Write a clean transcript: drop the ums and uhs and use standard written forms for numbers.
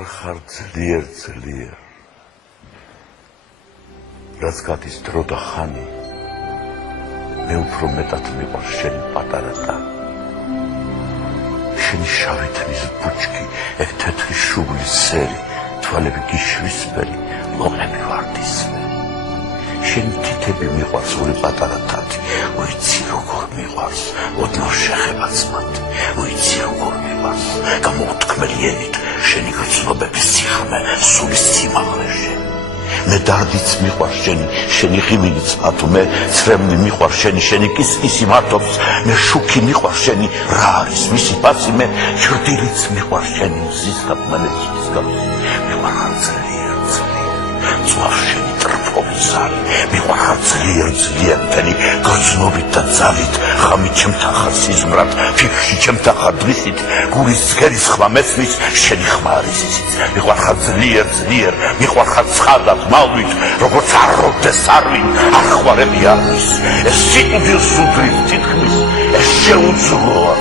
მიყვარხარ ძლიერ რაც გადის დრო და ხანი მე უფრო მეტად მიყვარ შენი პატარა და შენი შავი თმის ბუჩქი ეგ თეთრი შუბლის სერი თვალები გიშვისფერი ლოყები ვარდისფერი შენი თითები მიყვარს ორი პატარა თათი ვიცი როგორ მიყვარს ოდნავ შეხებაც მათ ვიცი როგორ მიყვარს გამოთქმელიანით შენი გრძნობების სიხმე სულის სიმაღლეში მე დარდიც მიყვარს შენი ღიმილიც ათმე ცრემლი მიყვარს შენი კისკისი მართობს მე შუქი მიყვარს შენი რა არის მისი პასი მე ჭრდილიც მიყვარს შენი მზის გაბმანეთის გამოსი მიყვარხარ ძლიერ წვავს შენი ტრფობის ზარი მიყვარხარ ძლიერ მთელი გრძნობით და ძალით ღამით ჩემთანხარ სიზმრად ფიქრში ჩემთანხარ დღისით გულის ცქერის ხმა მესმის შენი ხმა არის ისიც მიყვარხარ ძლიერ მიყვარხარ ცხადად მალვით როგორც არ როდეს არვინ არ ხვარები არის ეს სიკვდილს უდრის თითქმის ეს შეუძლოა